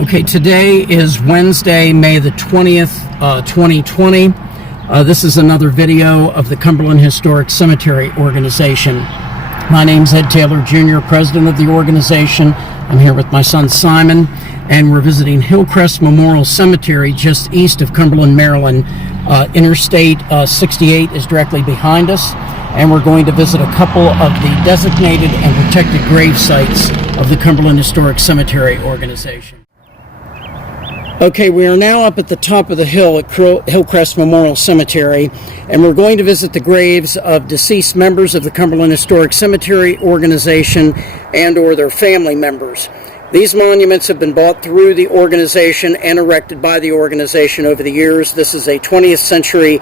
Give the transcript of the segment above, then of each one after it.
Okay, today is Wednesday, May the 20th, 2020. This is another video of the Cumberland Historic Cemetery Organization. My name's Ed Taylor Jr., president of the organization. I'm here with my son Simon, and we're visiting Hillcrest Memorial Cemetery just east of Cumberland, Maryland. Interstate 68 is directly behind us, and we're going to visit a couple of the designated and protected grave sites of the Cumberland Historic Cemetery Organization. Okay, we are now up at the top of the hill at Hillcrest Memorial Cemetery, and we're going to visit the graves of deceased members of the Cumberland Historic Cemetery Organization and or their family members. These monuments have been bought through the organization and erected by the organization over the years. This is a 20th century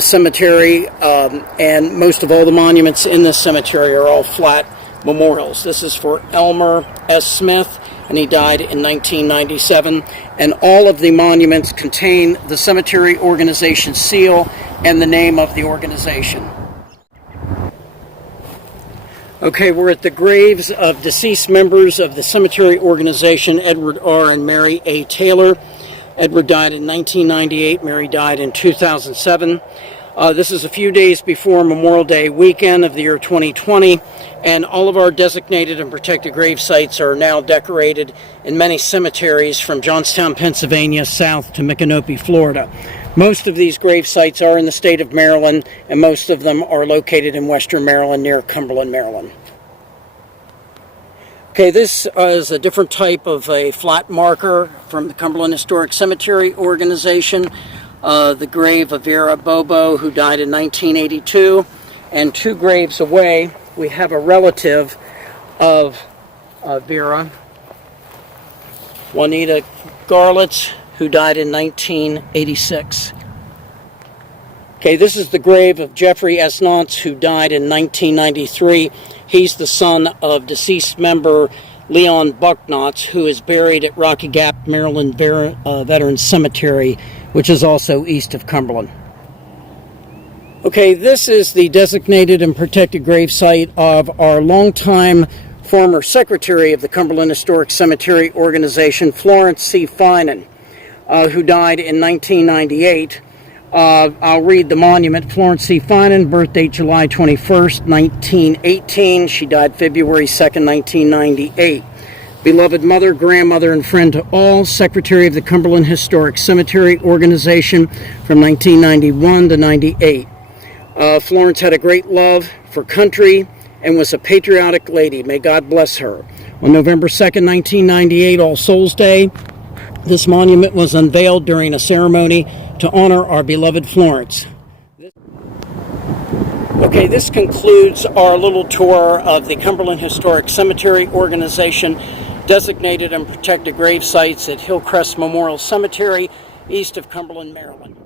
cemetery, and most of all the monuments in this cemetery are all flat memorials. This is for Elmer S. Smith, and he died in 1997, and all of the monuments contain the cemetery organization seal and the name of the organization. Okay, we're at the graves of deceased members of the cemetery organization, Edward R. and Mary A. Taylor. Edward died in 1998, Mary died in 2007. This is a few days before Memorial Day weekend of the year 2020, and all of our designated and protected grave sites are now decorated in many cemeteries from Johnstown, Pennsylvania, south to Micanopy, Florida. Most of these grave sites are in the state of Maryland, and most of them are located in western Maryland near Cumberland, Maryland. Okay, this is a different type of a flat marker from the Cumberland Historic Cemetery Organization. The grave of Arabo Beau, who died in 1982, and two graves away we have a relative of Vera, Juanita Garlitz, who died in 1986. Okay, this is the grave of Jeffrey S. Naughts, who died in 1993. He's the son of deceased member Leon Buck Naughts, who is buried at Rocky Gap, Maryland Veterans Cemetery, which is also east of Cumberland. Okay, this is the designated and protected grave site of our longtime former secretary of the Cumberland Historic Cemetery Organization, Florence C Finan, who died in 1998. I'll read the monument. Florence C Finan, birth date July 21st, 1918. She died February 2nd, 1998. Beloved mother, grandmother, and friend to all, secretary of the Cumberland Historic Cemetery Organization from 1991 to 98. Florence had a great love for country and was a patriotic lady. May God bless her. On November 2nd, 1998, All Souls Day, this monument was unveiled during a ceremony to honor our beloved Florence. Okay, this concludes our little tour of the Cumberland Historic Cemetery Organization designated and protected grave sites at Hillcrest Memorial Cemetery, east of Cumberland, Maryland.